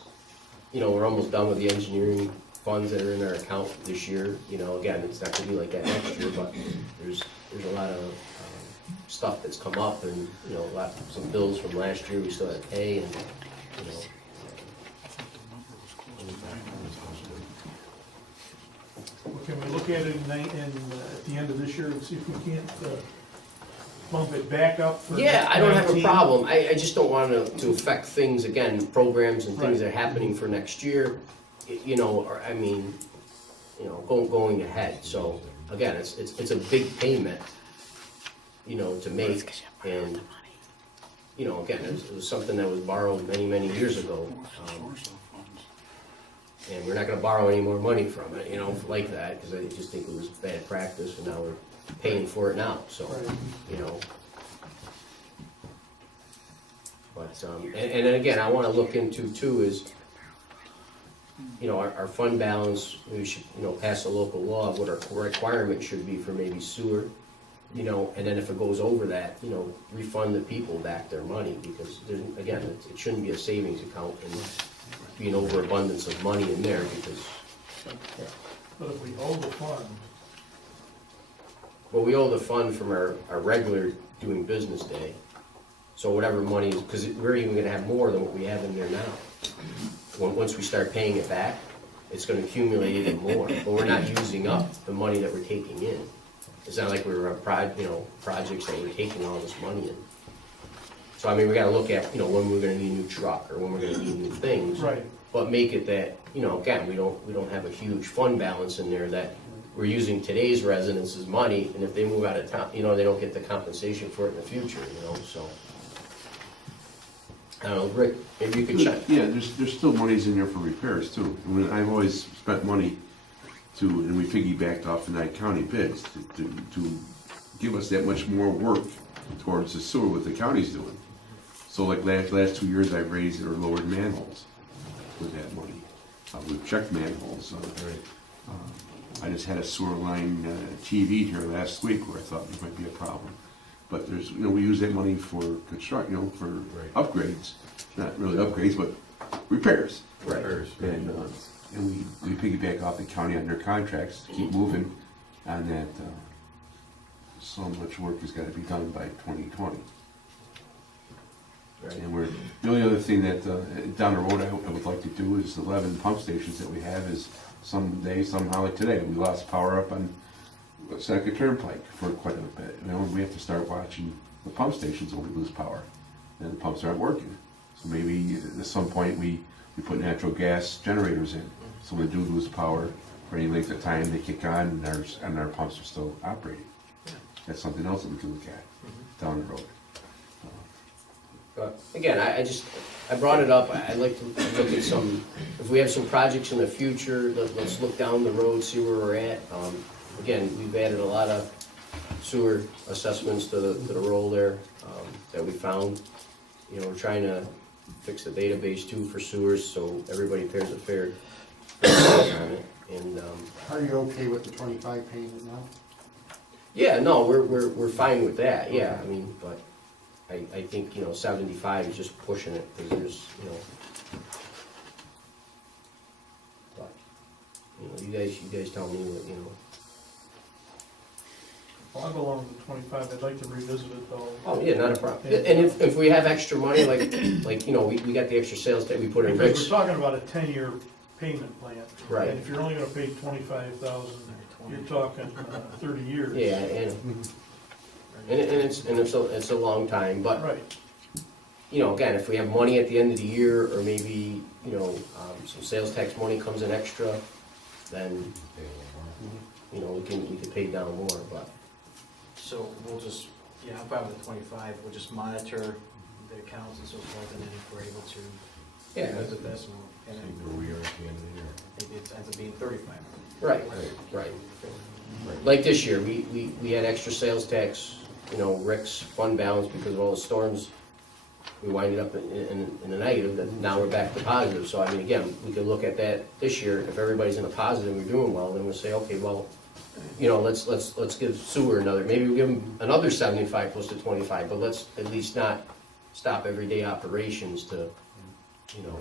you know, we're almost done with the engineering funds that are in our account this year, you know, again, it's not gonna be like that next year, but there's a lot of stuff that's come up, and, you know, some bills from last year we still have to pay, and, you know. Well, can we look at it at the end of this year and see if we can't bump it back up for Yeah, I don't have a 19? problem, I just don't want to affect things, again, programs and things that are happening for next year, you know, or, I mean, you know, going ahead, so, again, it's a big payment, you know, to make, and, you know, again, it was something that was borrowed many years ago, and we're not gonna borrow any more money from it, you know, like that, because I just think it was bad practice, and now we're paying for it now, so, you know. But, and then again, I wanna look into too is, you know, our fund balance, we should, you know, pass a local law of what our requirement should be for maybe sewer, you know, and then if it goes over that, you know, refund the people back their money, because there's, again, it shouldn't be a savings account and be an overabundance of money in there, because. But if we hold the fund, Well, we owe the fund from our regular doing business day, so whatever money, because we're even gonna have more than what we have in there now. Once we start paying it back, it's gonna accumulate even more, but we're not using up the money that we're taking in. It's not like we're projects that we're taking all this money in. So I mean, we gotta look at, you know, when we're gonna need a new truck, or when we're gonna need new things. right, But make it that, you know, again, we don't have a huge fund balance in there that we're using today's residents' money, and if they move out of town, you know, they don't get the compensation for it in the future, you know, so. I don't know, Rick, maybe you could check. Yeah, there's still monies in there for repairs too. I mean, I've always spent money and we piggybacked off the Nye County bids to give us that much more work towards the sewer, what the county's doing. So like last 2 years, I've raised or lowered manholes with that money. We've checked manholes. I just had a sewer line TV here last week where I thought there might be a problem. But there's, you know, we use that money for construct, you know, for upgrades, not really upgrades, but repairs. Right. And we piggyback off the county on their contracts to keep moving on that. So much work has got to be done by 2020. Right. And the only other thing that down the road I would like to do is the 11 pump stations that we have is someday, somehow like today, we lost power up on Seneca Turnpike for quite a bit. You know, we have to start watching the pump stations when we lose power, and the pumps aren't working. So maybe at some point we put natural gas generators in. So when they do lose power for any length of time, they kick on and our pumps are still operating. That's something else that we can look at down the road. But again, I brought it up, I'd like to look at some, if we have some projects in the future, let's look down the road, see where we're at. Again, we've added a lot of sewer assessments to the roll there that we found. You know, we're trying to fix the database too for sewers, so everybody pays a fair on it. And Are you okay with the 25 payment now? yeah, no, we're fine with that. Yeah, I mean, but I think, you know, 75 is just pushing it, because there's, you know. But you know, you guys tell me what, you know. I'll go along with 25, I'd like to revisit it though. Oh, yeah, not a problem. And if we have extra money, like, you know, we got the extra sales that we put in Because Rick's. we're talking about a 10-year payment plan. Right. And if you're only gonna pay 25,000, you're talking 30 years. Yeah, and it's a long time, but, Right, you know, again, if we have money at the end of the year, or maybe, you know, some sales tax money comes in extra, then, you know, we can pay down more, but. So we'll just, yeah, I'm fine with the 25, we'll just monitor the accounts and so forth, and then if we're able to Yeah. visit this, and See then where we are at the end of the year. maybe it ends up being 35. Right. Like this year, we had extra sales tax, you know, Rick's fund balance because of all the storms. We winded up in a negative, that now we're back to positive. So I mean, again, we could look at that this year. If everybody's in a positive and we're doing well, then we'll say, okay, well, you know, let's give sewer another, maybe we give them another 75 plus the 25, but let's at least not stop everyday operations to, you know.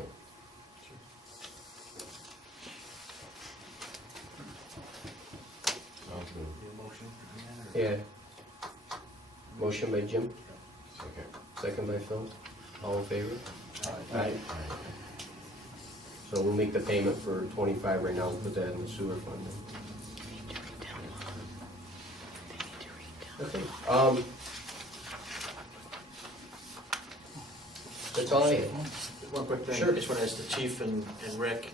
Sounds good. Need a motion on that, or- Yeah. Motion by Jim, Second. second by Phil. All in favor? Aye. Aye. So we'll make the payment for 25 right now, and put that in the sewer fund. Okay, that's all I have. One quick thing, Sure. I just want to ask the chief and Rick,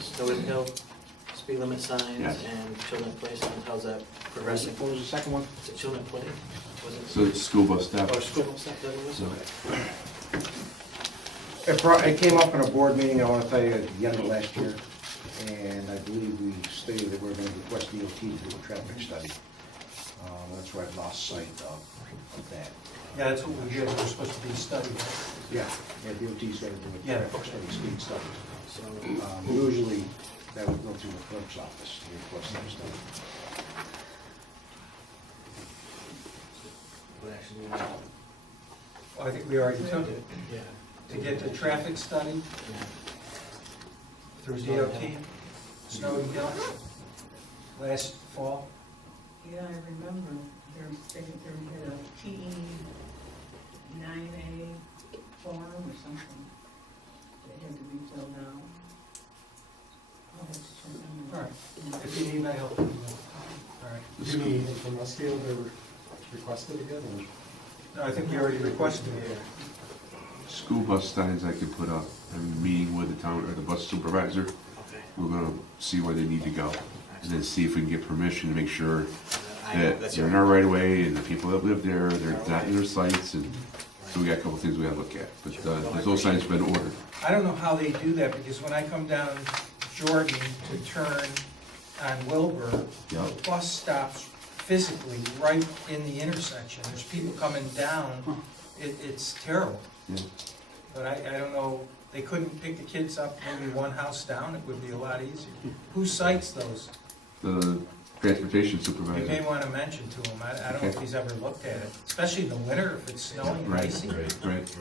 Snowden Hill, speed limit signs Yes. and children play signs, how's that progressing? What was the second one? Is it children play? Was it? So it's school bus stop. Or school stuff that it was? So- Okay. It came up in a board meeting, I want to tell you, at the end of last year, and I believe we stated that we're going to request DOT to do a traffic study. That's where I've lost sight of that. Yeah, that's what we did, we're supposed to be studying. Yeah, DOT's got to do a Yeah. traffic study, speed study. So, Usually, that would go through the clerk's office, to request that study. what actually, I think we already took it. yeah. To get the traffic study Yeah. through DOT, Snowden Hill, last fall. Yeah, I remember, they had a TE 9A form or something that had to be filled out. I'll have to check on All that. right, if you need my help. All right. Do you need anything from us, Gail, to request it again? No, I think we already requested it. School bus signs I could put up. I'm meeting with the town, or the bus supervisor. Okay. We're gonna see where they need to go, and then see if we can get permission to make sure I know, that that's they're in your- our right of way, and the people that live there, they're not in their sites, and so we got a couple things we gotta look at. But there's those signs been ordered. I don't know how they do that, because when I come down Jordan to turn on Wilbur, Yep. the bus stops physically right in the intersection. There's people coming down, it's terrible. Yeah. But I don't know, they couldn't pick the kids up maybe one house down, it would be a lot easier. Who cites those? The transportation You may supervisor. want to mention to him, I don't know if he's ever looked at it, especially in the winter if it's snowing and Right, icy. right.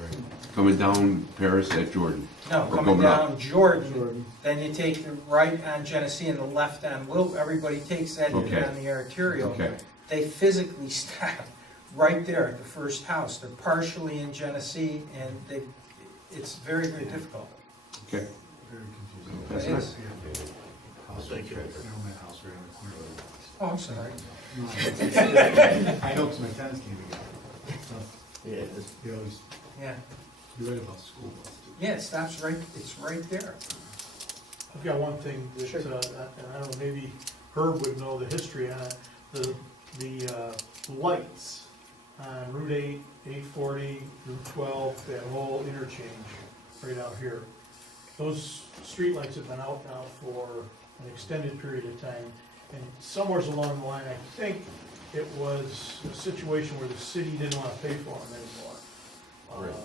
Coming down Paris at Jordan. No, Or coming coming up. down Jordan, then you take the right on Genesee and the left on Will, everybody takes that in Okay. on the arterial. Okay. They physically stop right there at the first house. They're partially in Genesee and it's very, very difficult. Okay. Very confusing. That's It nice. is. House right there, my house right on the corner. Oh, I'm sorry. I know, because my tenants came together. So, Yeah. you always, Yeah, you're right about school bus too. yeah, it stops right, it's right there. I've got one thing that, Sure. and I don't know, maybe Herb would know the history on it, the lights on Route 8, 840, Route 12, that whole interchange right out here. Those streetlights have been out now for an extended period of time, and somewhere along the line, I think it was a situation where the city didn't want to pay for them anymore. Right.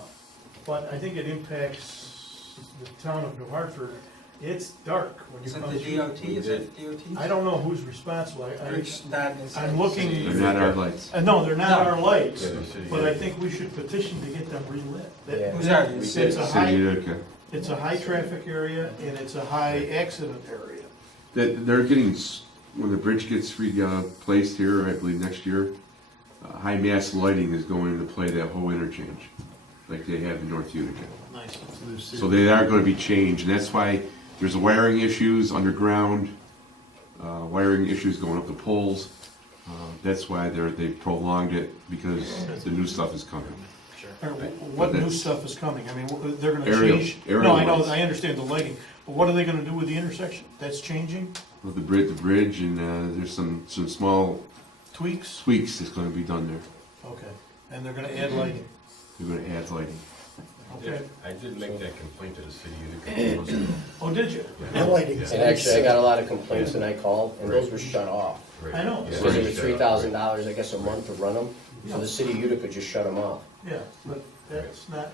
But I think it impacts the town of New Hartford. It's dark when you Is it come the through. DOT, is it DOT? I don't know who's responsible. It's not inside I'm the looking- city. They're not our lights. No, they're not our lights, Yeah, the city- but I think we should petition to get them relit. Yeah. Who's are you? It's did. a City, high, okay. it's a high traffic area and it's a high accident area. They're getting, when the bridge gets replaced here, I believe next year, high mass lighting is going into play that whole interchange, like they have in North Utica. Nice. So they are gonna be changed, and that's why there's wiring issues underground, wiring issues going up the poles. That's why they prolonged it, because the new stuff is coming. Sure. What new stuff is coming? I mean, they're gonna Aerial- change? aerial No, I know, lights. I understand the lighting, but what are they gonna do with the intersection? That's changing? With the bridge, and there's some small Tweaks? tweaks that's gonna be done there. Okay, and they're gonna add lighting, They're gonna add lighting. okay. I did make that complaint to the city of Utica. Oh, did you? And actually, I got a lot of complaints and I called, and those were shut off. I know. Yeah. Because it was $3,000, I guess, a month to run them, so the city of Utica just shut them off. Yeah, but that's not,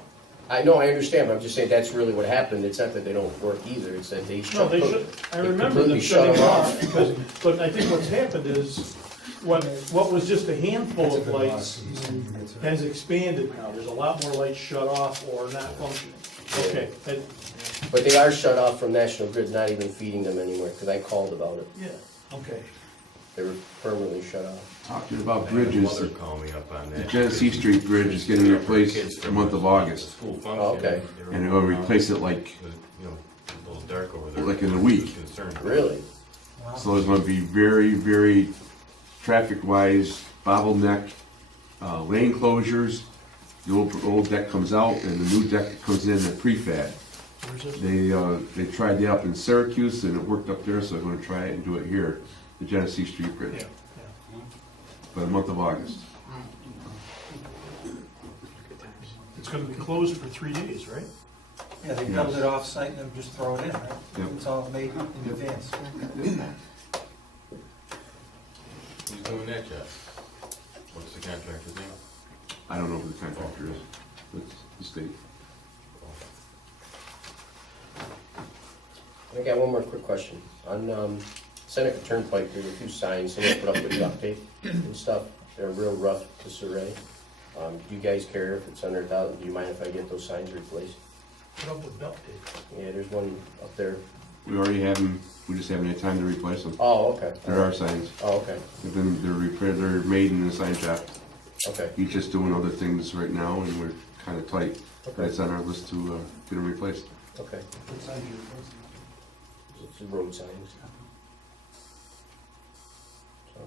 I know, I understand, but I'm just saying that's really what happened. It's not that they don't work either, it's that they no, shut. they should, I they remember completely them shut shutting them off, because, but I think what's happened is, what was just a handful of lights has expanded now. There's a lot more lights shut off or not functioning. Okay, But they are shut off from National Grid's not even feeding them anymore, because I called about it. yeah, okay. They were permanently shut off. Talking about I had my bridges, mother call me up on the that. Genesee Street Bridge is getting replaced the month of August, School Oh, function. okay. and they're gonna replace it like, You know, a little dark over there. Like in a week. Concerned. Really? so there's gonna be very, very traffic-wise bottleneck, lane closures. The old deck comes out, and the new deck comes in at prefab. Where's this? They tried that up in Syracuse, and it worked up there, so they're gonna try it and do it here, the Genesee Street Bridge, Yeah, for the month of August. Good times. it's gonna be closed for 3 days, right? Yeah, they build it off-site and then just throw it in, right? Yep. It's all made in advance. Who's doing that job? What's the contractor's name? I don't know who the contractor is, it's the state. I got one more quick question. On Seneca Turnpike, there's a few signs, they put up with duct tape and stuff. They're real rough to survey. Do you guys care if it's under 1,000? Do you mind if I get those signs replaced? Put up with duct tape. Yeah, there's one up there. We already have them, we just haven't had time to replace them. Oh, okay. There are signs, Oh, okay, they're repaired, they're made in the sign shop. okay. He's just doing other things right now, and we're kinda tight, but Okay. it's on our list to get them replaced. Okay. It's the road signs. So,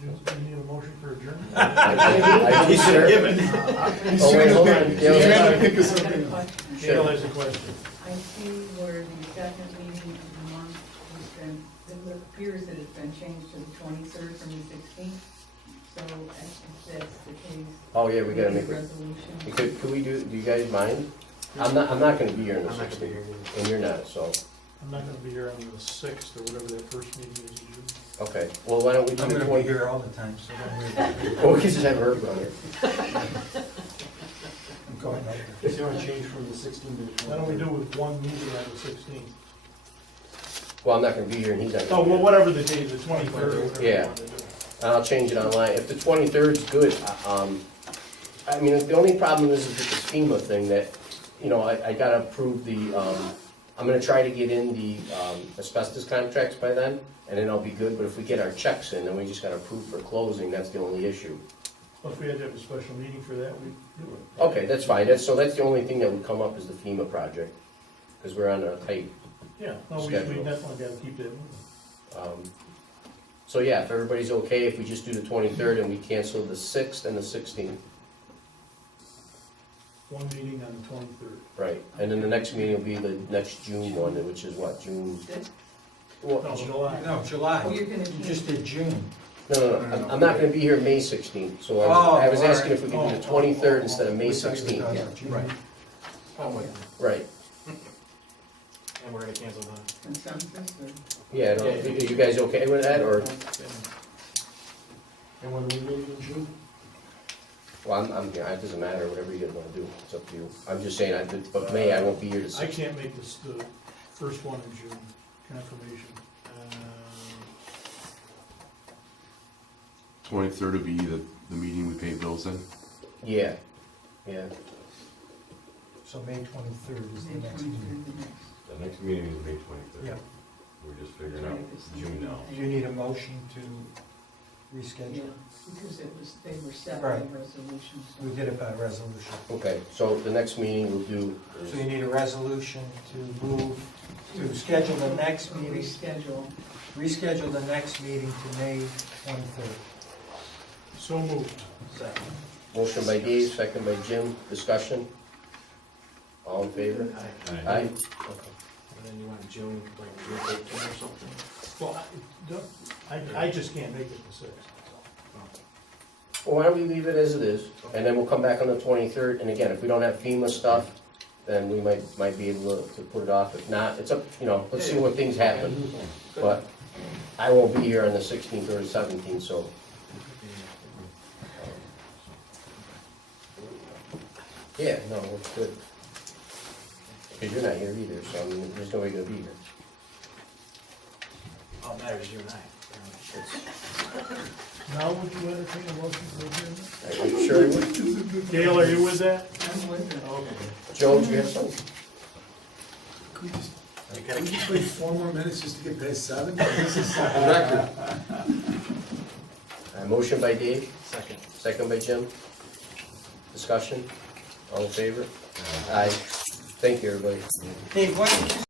Do you need a motion for adjournment? I do, sir. Oh, wait, hold on. Yeah, I hold on. have a question. Gail has a question. I see where the second meeting of the month has been, it appears that it's been changed to the 23rd from the 16th. So if that's the case. Oh, yeah, we gotta need a make it. resolution. Could we do you guys mind? I'm not gonna be here on the I'm not gonna be 16th, here. and you're not, so, I'm not gonna be here on the 6th or whatever that first meeting is in June. okay. Well, why don't we do I'm the gonna be 20? here all the time, so don't worry about it. Well, we can just have her on here. I'm going over. Is there a change from the 16th to the 23rd? Why don't we do with one meeting on the 16th? Well, I'm not gonna be here, and he's not Oh, gonna be well, here. whatever the date, the 23rd or whatever you Yeah. want to do. And I'll change it online. If the 23rd's good, I mean, the only problem is with this FEMA thing that, you know, I gotta approve the, I'm gonna try to get in the asbestos contracts by then, and then I'll be good, but if we get our checks in, then we just gotta approve for closing, that's the only issue. Well, if we had to have a special meeting for that, we'd do it. Okay, that's fine, so that's the only thing that would come up is the FEMA project, because we're on a tight, Yeah, no, we Schedule. definitely gotta keep that moving. so yeah, if everybody's okay, if we just do the 23rd and we cancel the 6th and the 16th, One meeting on the 23rd. right, and then the next meeting will be the next June one, which is what, June? Well, No, July. No, July. Oh, you're gonna You just did June. no, I'm not gonna be here May 16th, so I was asking if we could do the 23rd instead of May We thought you were 16th. talking about June. Right. Oh, my God. Right, And we're gonna cancel the. Consensus or? yeah, no, are you guys okay with that, or, And when we meet in June? well, I'm here, it doesn't matter, whatever you guys wanna do, it's up to you. I'm just saying, but May, I won't be here to I 6th. can't make this, the first one in June, confirmation. 23rd will be the meeting we pay bills in. Yeah, yeah, So May 23rd is the May next meeting. 23rd, the next. The next meeting is May 23rd. Yeah. We're just figuring out June now. Do you need a motion to Yeah, reschedule? because it was, they were set Right. by resolution. so- We did it by resolution. Okay, so the next meeting we'll do So you is, need a resolution to move, to schedule the next meeting, Reschedule. reschedule the next meeting to May 23rd. So moved. Second. motion by Dave, second by Jim, discussion. All in favor? Aye. Aye? And then you want June, like June 18 or something? Well, I just can't make it the 6th. Well, why don't we leave it as it is, and then we'll come back on the 23rd, and again, if we don't have FEMA stuff, then we might be able to put it off. If not, it's up, let's see what things happen. But I won't be here on the 16th or the 17th, so. Yeah, no, it's good. Because you're not here either, so I mean, there's no way to be here. All that matters is you and I. Now would you entertain a motion for adjournment? Are you sure you would? Gail, are you with that? I'm with it. Okay. Joe, do you have something? Could we just, You can we gotta, just wait 4 more minutes just to get past 7? Motion by Dave, second. second by Jim. Discussion, all in favor? Aye. Thank you, everybody. Dave, why don't you